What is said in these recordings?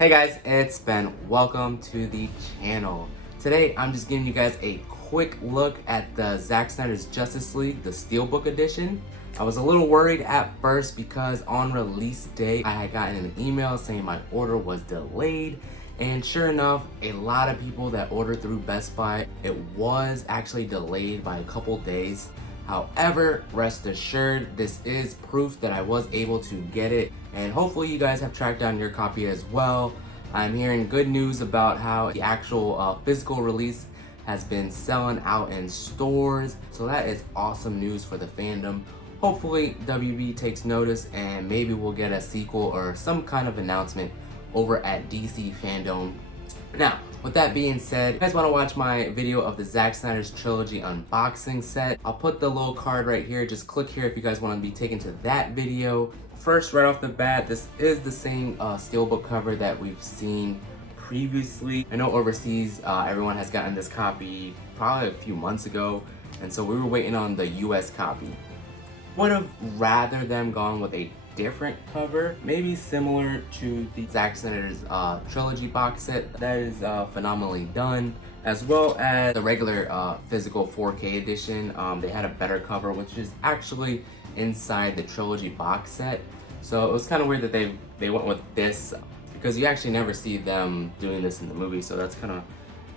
Hey guys, it's Ben. Welcome to the channel. Today I'm just giving you guys a quick look at the Zack Snyder's Justice League, the Steelbook edition. I was a little worried at first because on release day I had gotten an email saying my order was delayed, and sure enough, a lot of people that ordered through Best Buy, it was actually delayed by a couple days. However, rest assured, this is proof that I was able to get it, and hopefully you guys have tracked down your copy as well. I'm hearing good news about how the actual physical release has been selling out in stores, so that is awesome news for the fandom. Hopefully WB takes notice and maybe we'll get a sequel or some kind of announcement over at DC Fandom. Now, with that being said, if you guys want to watch my video of the Zack Snyder's trilogy unboxing set, I'll put the little card right here. Just click here if you guys want to be taken to that video. First, right off the bat, this is the same steelbook cover that we've seen previously. I know overseas, everyone has gotten this copy probably a few months ago, and so we were waiting on the US copy. Would have rather them gone with a different cover, maybe similar to the Zack Snyder's trilogy box set that is phenomenally done, as well as the regular physical 4K edition. They had a better cover, which is actually inside the trilogy box set. So it was kind of weird that they went with this, because you actually never see them doing this in the movie. So that's kind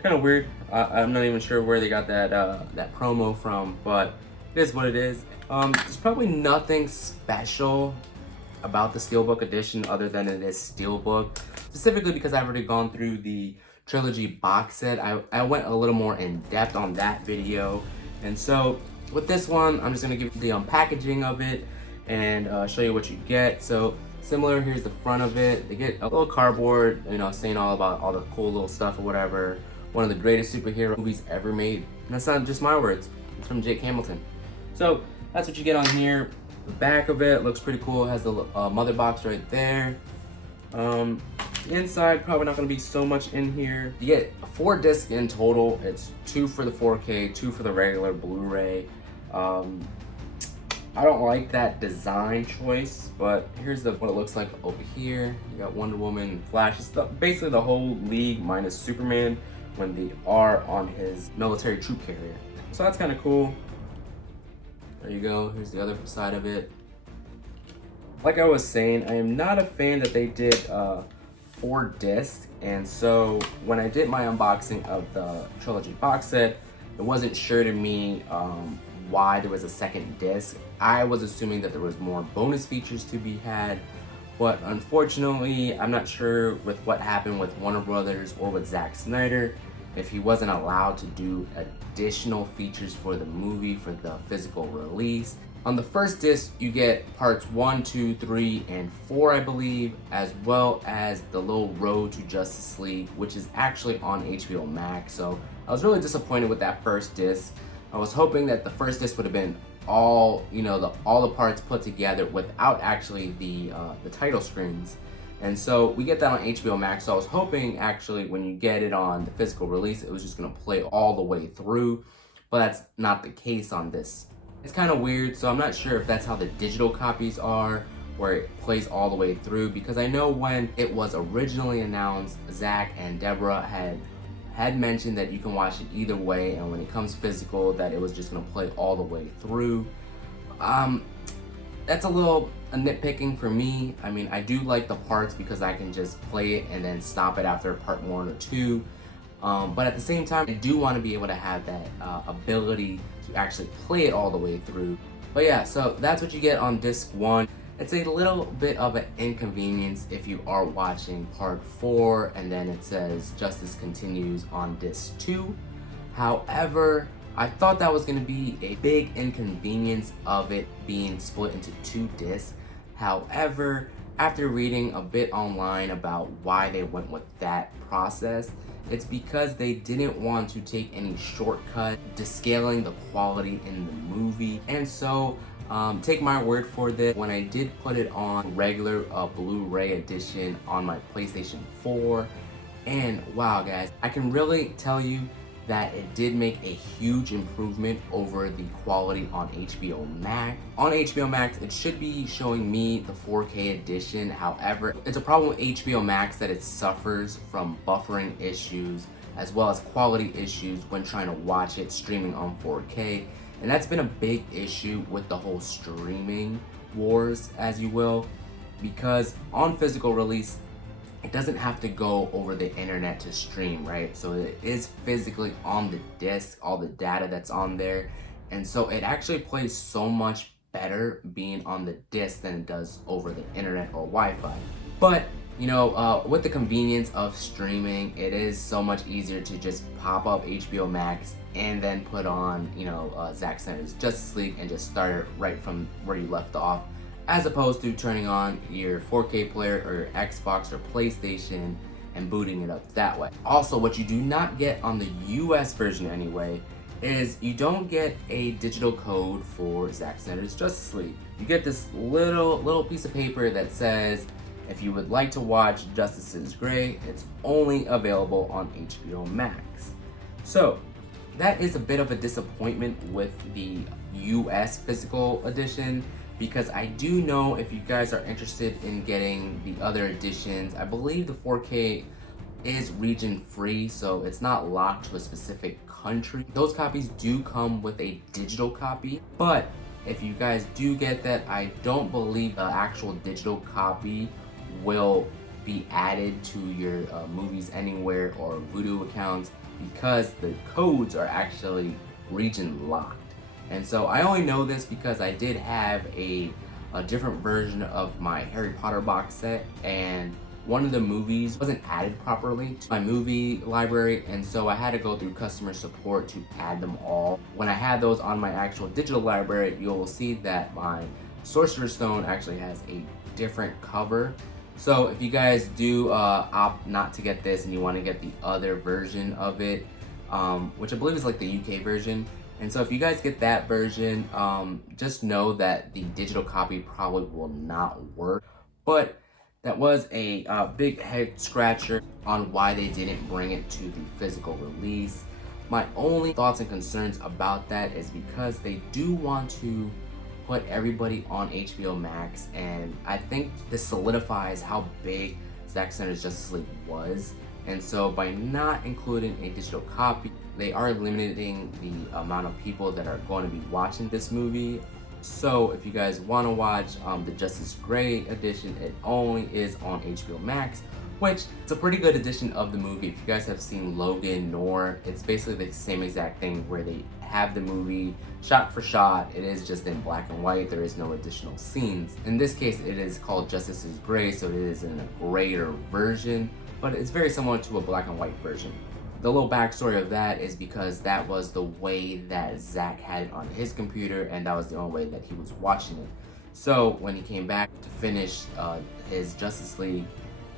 of weird. I'm not even sure where they got that promo from, but it is what it is. There's probably nothing special about the Steelbook edition other than it is Steelbook, specifically because I've already gone through the trilogy box set. I went a little more in depth on that video, and so with this one I'm just going to give you the unpackaging of it and show you what you get. So similar, here's the front of it. They get a little cardboard, you know, saying all about all the cool little stuff or whatever. One of the greatest superhero movies ever made, and that's not just my words, it's from Jake Hamilton. So that's what you get on here. The back of it looks pretty cool. It has the mother box right there. The inside, probably not going to be so much in here. You get 4 discs in total. It's 2 for the 4K, 2 for the regular Blu-ray. I don't like that design choice, but here's what it looks like over here. You got Wonder Woman, Flash. It's basically the whole league minus Superman when they are on his military troop carrier. So that's kind of cool. There you go, here's the other side of it. Like I was saying, I am not a fan that they did 4 discs, and so when I did my unboxing of the trilogy box set, it wasn't sure to me why there was a second disc. I was assuming that there was more bonus features to be had, but unfortunately, I'm not sure with what happened with Warner Brothers or with Zack Snyder, if he wasn't allowed to do additional features for the movie for the physical release. On the first disc, you get parts 1, 2, 3, and 4, I believe, as well as the little Road to Justice League, which is actually on HBO Max. So I was really disappointed with that first disc. I was hoping that the first disc would have been all, you know, all the parts put together without actually the title screens. And so we get that on HBO Max, so I was hoping actually when you get it on the physical release, it was just gonna play all the way through, but that's not the case on this. It's kind of weird, so I'm not sure if that's how the digital copies are, where it plays all the way through, because I know when it was originally announced, Zach and Deborah had mentioned that you can watch it either way, and when it comes physical, that it was just gonna play all the way through. That's a little nitpicking for me. I mean, I do like the parts because I can just play it and then stop it after part 1 or 2. But at the same time, I do want to be able to have that ability to actually play it all the way through. But yeah, so that's what you get on disc 1. It's a little bit of an inconvenience if you are watching part 4 and then it says Justice Continues on disc 2. However, I thought that was going to be a big inconvenience of it being split into 2 discs. However, after reading a bit online about why they went with that process, it's because they didn't want to take any shortcut to scaling the quality in the movie. And so, take my word for this, when I did put it on regular Blu-ray edition on my PlayStation 4, and wow guys, I can really tell you that it did make a huge improvement over the quality on HBO Max. On HBO Max, it should be showing me the 4K edition. However, it's a problem with HBO Max that it suffers from buffering issues as well as quality issues when trying to watch it streaming on 4K. And that's been a big issue with the whole streaming wars, as you will, because on physical release, it doesn't have to go over the internet to stream, right? So it is physically on the disc, all the data that's on there. And so it actually plays so much better being on the disc than it does over the internet or Wi-Fi. But, you know, with the convenience of streaming, it is so much easier to just pop up HBO Max and then put on, you know, Zack Snyder's Justice League and just start it right from where you left off, as opposed to turning on your 4K player or your Xbox or PlayStation and booting it up that way. Also, what you do not get on the US version anyway is you don't get a digital code for Zack Snyder's Justice League. You get this little piece of paper that says, if you would like to watch Justice is Gray, it's only available on HBO Max. So that is a bit of a disappointment with the US physical edition, because I do know if you guys are interested in getting the other editions, I believe the 4K is region free, so it's not locked to a specific country. Those copies do come with a digital copy, but if you guys do get that, I don't believe the actual digital copy will be added to your Movies Anywhere or Vudu accounts, because the codes are actually region locked. And so I only know this because I did have a different version of my Harry Potter box set, and one of the movies wasn't added properly to my movie library, and so I had to go through customer support to add them all. When I had those on my actual digital library, you'll see that my Sorcerer's Stone actually has a different cover. So if you guys do opt not to get this and you want to get the other version of it, which I believe is like the UK version, and so if you guys get that version, just know that the digital copy probably will not work. But that was a big head scratcher on why they didn't bring it to the physical release. My only thoughts and concerns about that is because they do want to put everybody on HBO Max, and I think this solidifies how big Zack Snyder's Justice League was. And so by not including a digital copy, they are limiting the amount of people that are going to be watching this movie. So if you guys want to watch the Justice Gray edition, it only is on HBO Max, which is a pretty good edition of the movie. If you guys have seen Logan, Nor, it's basically the same exact thing where they have the movie shot for shot. It is just in black and white. There is no additional scenes. In this case, it is called Justice is Gray, so it is in a grayer version, but it's very similar to a black and white version. The little backstory of that is because that was the way that Zack had it on his computer, and that was the only way that he was watching it. So when he came back to finish his Justice League,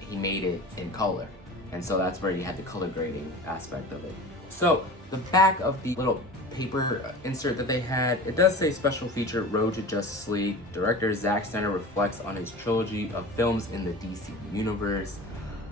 he made it in color. And so that's where you had the color grading aspect of it. So the back of the little paper insert that they had, it does say special feature Road to Justice League. Director Zack Snyder reflects on his trilogy of films in the DC universe.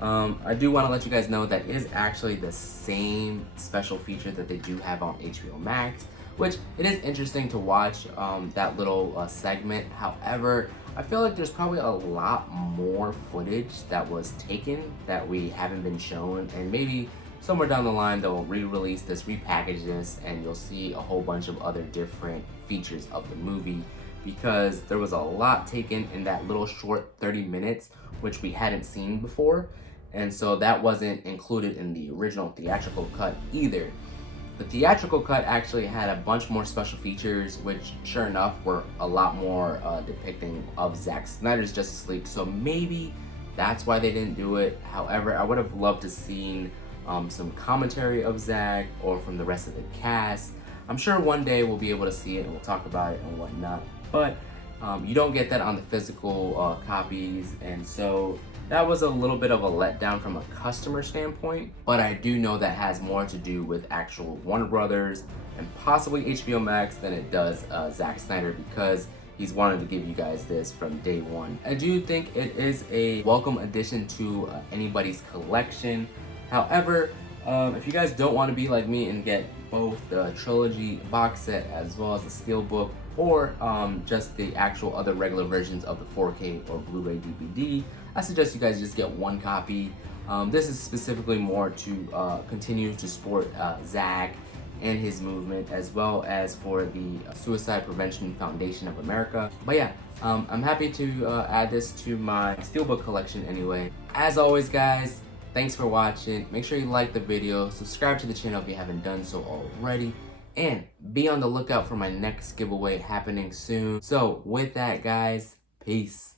I do want to let you guys know that it is actually the same special feature that they do have on HBO Max, which it is interesting to watch that little segment. However, I feel like there's probably a lot more footage that was taken that we haven't been shown, and maybe somewhere down the line they'll re-release this, repackage this, and you'll see a whole bunch of other different features of the movie, because there was a lot taken in that little short 30 minutes, which we hadn't seen before. And so that wasn't included in the original theatrical cut either. The theatrical cut actually had a bunch more special features, which sure enough were a lot more depicting of Zack Snyder's Justice League. So maybe that's why they didn't do it. However, I would have loved to seen some commentary of Zack or from the rest of the cast. I'm sure one day we'll be able to see it and we'll talk about it and whatnot. But you don't get that on the physical copies, and so that was a little bit of a letdown from a customer standpoint. But I do know that has more to do with actual Warner Brothers and possibly HBO Max than it does Zack Snyder, because he's wanted to give you guys this from day one. I do think it is a welcome addition to anybody's collection. However, If you guys don't want to be like me and get both the trilogy box set as well as the Steelbook, or just the actual other regular versions of the 4K or Blu-ray DVD, I suggest you guys just get one copy. This is specifically more to continue to support Zack and his movement, as well as for the Suicide Prevention Foundation of America. But yeah, I'm happy to add this to my Steelbook collection anyway. As always, guys, thanks for watching. Make sure you like the video, subscribe to the channel if you haven't done so already, and be on the lookout for my next giveaway happening soon. So with that, guys, peace.